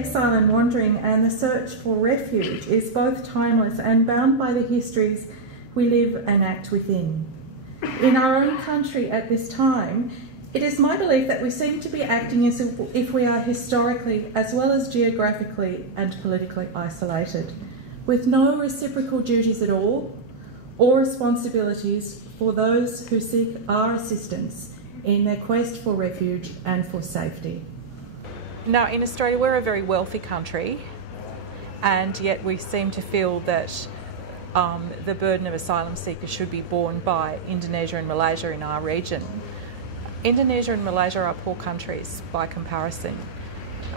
exile and wandering and the search for refuge is both timeless and bound by the histories we live and act within. In our own country at this time, it is my belief that we seem to be acting as if we are historically as well as geographically and politically isolated, with no reciprocal duties at all or responsibilities for those who seek our assistance in their quest for refuge and for safety. Now, in Australia, we're a very wealthy country, and yet we seem to feel that the burden of asylum seekers should be borne by Indonesia and Malaysia in our region. Indonesia and Malaysia are poor countries by comparison.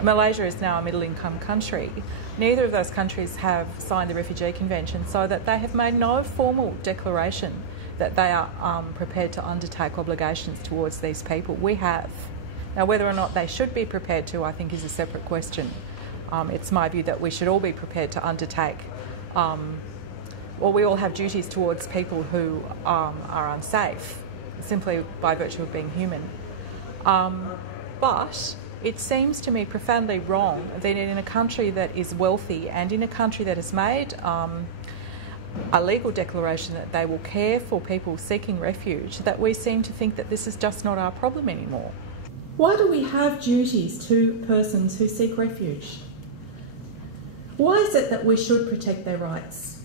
Malaysia is now a middle-income country. Neither of those countries have signed the Refugee Convention, so that they have made no formal declaration that they are prepared to undertake obligations towards these people. We have. Now, whether or not they should be prepared to, I think, is a separate question. It's my view that we should all be prepared to undertake, we all have duties towards people who are unsafe, simply by virtue of being human. But it seems to me profoundly wrong that in a country that is wealthy and in a country that has made a legal declaration that they will care for people seeking refuge, that we seem to think that this is just not our problem anymore. Why do we have duties to persons who seek refuge? Why is it that we should protect their rights?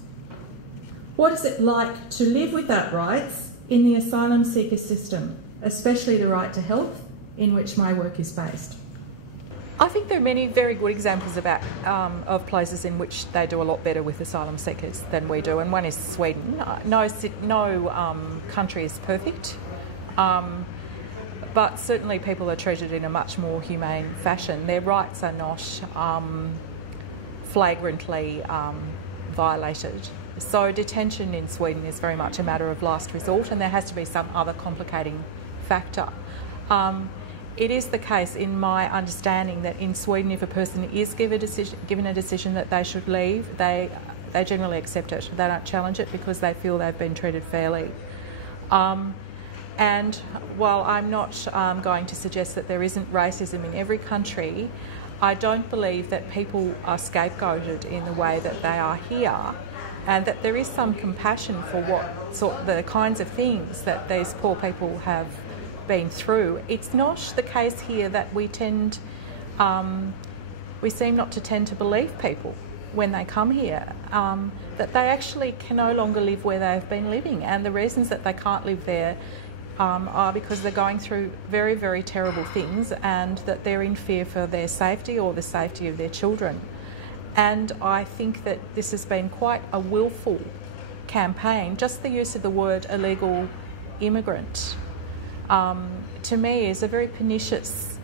What is it like to live without rights in the asylum seeker system, especially the right to health, in which my work is based? I think there are many very good examples of places in which they do a lot better with asylum seekers than we do, and one is Sweden. No country is perfect, but certainly people are treated in a much more humane fashion. Their rights are not flagrantly violated. So detention in Sweden is very much a matter of last resort, and there has to be some other complicating factor. It is the case, in my understanding, that in Sweden, if a person is given a decision that they should leave, they generally accept it. They don't challenge it because they feel they've been treated fairly. And while I'm not going to suggest that there isn't racism in every country, I don't believe that people are scapegoated in the way that they are here, and that there is some compassion for the kinds of things that these poor people have been through. It's not the case here that we seem not to tend to believe people when they come here, that they actually can no longer live where they've been living, and the reasons that they can't live there are because they're going through very, very terrible things, and that they're in fear for their safety or the safety of their children. And I think that this has been quite a willful campaign. Just the use of the word illegal immigrant, to me, is a very pernicious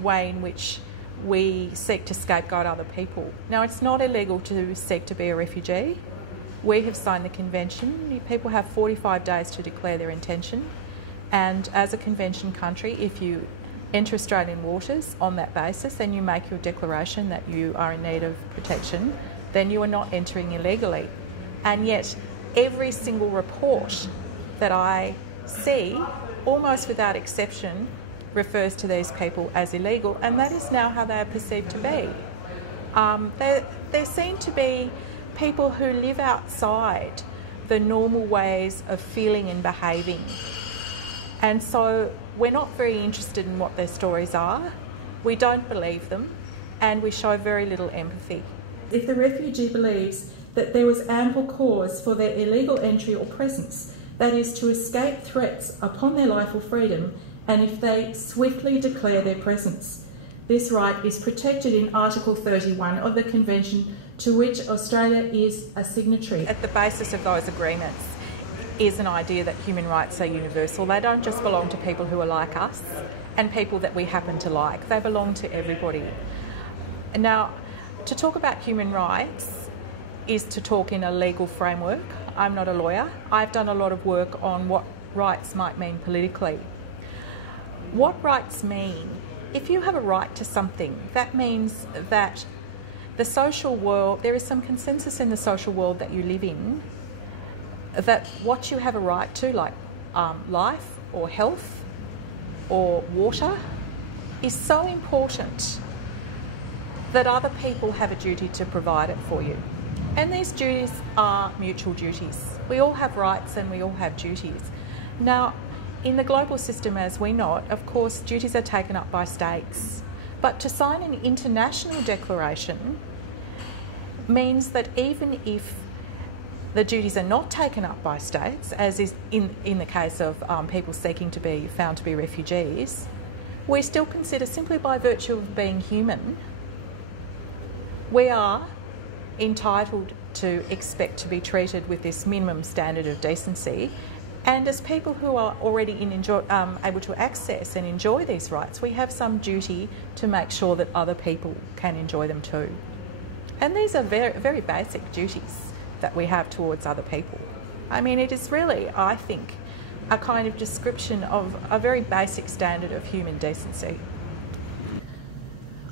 way in which we seek to scapegoat other people. Now, it's not illegal to seek to be a refugee. We have signed the convention. People have 45 days to declare their intention, and as a convention country, if you enter Australian waters on that basis and you make your declaration that you are in need of protection, then you are not entering illegally. And yet every single report that I see, almost without exception, refers to these people as illegal, and that is now how they are perceived to be. There seem to be people who live outside the normal ways of feeling and behaving. And so we're not very interested in what their stories are, we don't believe them, and we show very little empathy. If the refugee believes that there was ample cause for their illegal entry or presence, that is, to escape threats upon their life or freedom, and if they swiftly declare their presence, this right is protected in Article 31 of the Convention, to which Australia is a signatory. At the basis of those agreements is an idea that human rights are universal. They don't just belong to people who are like us and people that we happen to like. They belong to everybody. Now, to talk about human rights is to talk in a legal framework. I'm not a lawyer. I've done a lot of work on what rights might mean politically. What rights mean? If you have a right to something, that means that the social world, there is some consensus in the social world that you live in, that what you have a right to, like life or health or water, is so important that other people have a duty to provide it for you. And these duties are mutual duties. We all have rights and we all have duties. Now, in the global system as we know it, of course, duties are taken up by states. But to sign an international declaration means that even if the duties are not taken up by states, as is in the case of people seeking to be found to be refugees, we still consider, simply by virtue of being human, we are entitled to expect to be treated with this minimum standard of decency. And as people who are already able to access and enjoy these rights, we have some duty to make sure that other people can enjoy them too. And these are very, very basic duties that we have towards other people. I mean, it is really, I think, a kind of description of a very basic standard of human decency.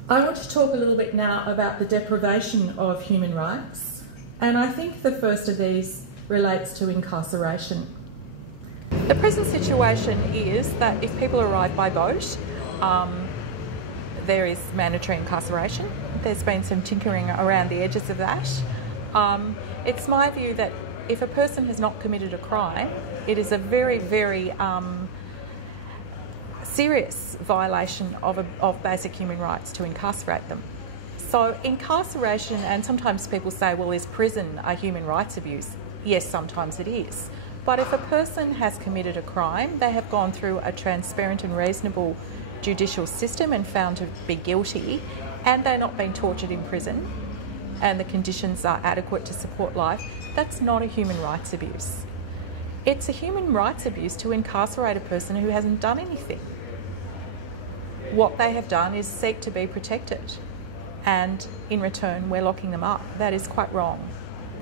I want to talk a little bit now about the deprivation of human rights, and I think the first of these relates to incarceration. The present situation is that if people arrive by boat, there is mandatory incarceration. There's been some tinkering around the edges of that. It's my view that if a person has not committed a crime, it is a very, very serious violation of basic human rights to incarcerate them. So incarceration, and sometimes people say, well, is prison a human rights abuse? Yes, sometimes it is. But if a person has committed a crime, they have gone through a transparent and reasonable judicial system and found to be guilty, and they're not being tortured in prison, and the conditions are adequate to support life, that's not a human rights abuse. It's a human rights abuse to incarcerate a person who hasn't done anything. What they have done is seek to be protected, and in return we're locking them up. That is quite wrong.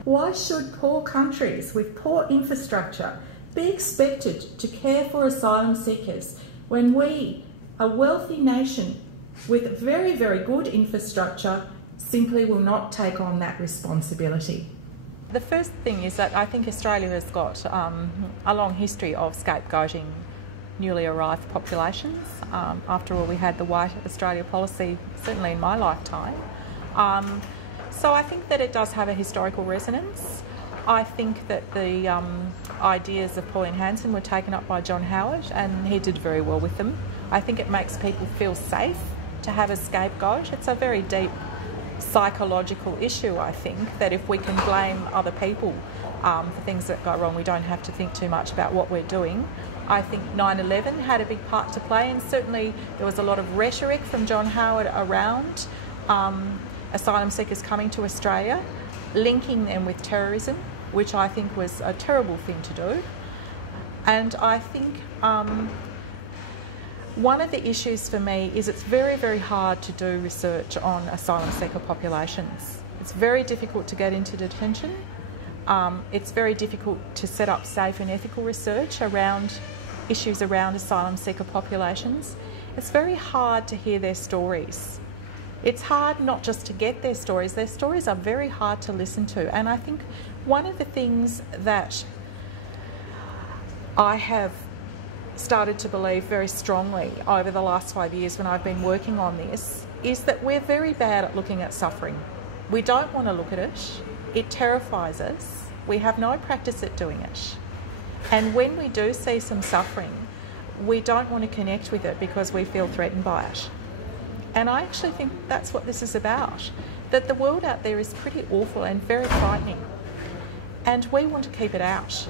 Why should poor countries with poor infrastructure be expected to care for asylum seekers when we, a wealthy nation with very, very good infrastructure, simply will not take on that responsibility? The first thing is that I think Australia has got a long history of scapegoating newly arrived populations. After all, we had the White Australia policy, certainly in my lifetime. So I think that it does have a historical resonance. I think that the ideas of Pauline Hanson were taken up by John Howard, and he did very well with them. I think it makes people feel safe to have a scapegoat. It's a very deep psychological issue, I think, that if we can blame other people for things that go wrong, we don't have to think too much about what we're doing. I think 9/11 had a big part to play, and certainly there was a lot of rhetoric from John Howard around asylum seekers coming to Australia, linking them with terrorism, which I think was a terrible thing to do. And I think one of the issues for me is it's very, very hard to do research on asylum seeker populations. It's very difficult to get into detention. It's very difficult to set up safe and ethical research around issues around asylum seeker populations. It's very hard to hear their stories. It's hard not just to get their stories are very hard to listen to. And I think one of the things that I have started to believe very strongly over the last 5 years when I've been working on this is that we're very bad at looking at suffering. We don't want to look at it. It terrifies us. We have no practice at doing it. And when we do see some suffering, we don't want to connect with it because we feel threatened by it. And I actually think that's what this is about, that the world out there is pretty awful and very frightening. And we want to keep it out.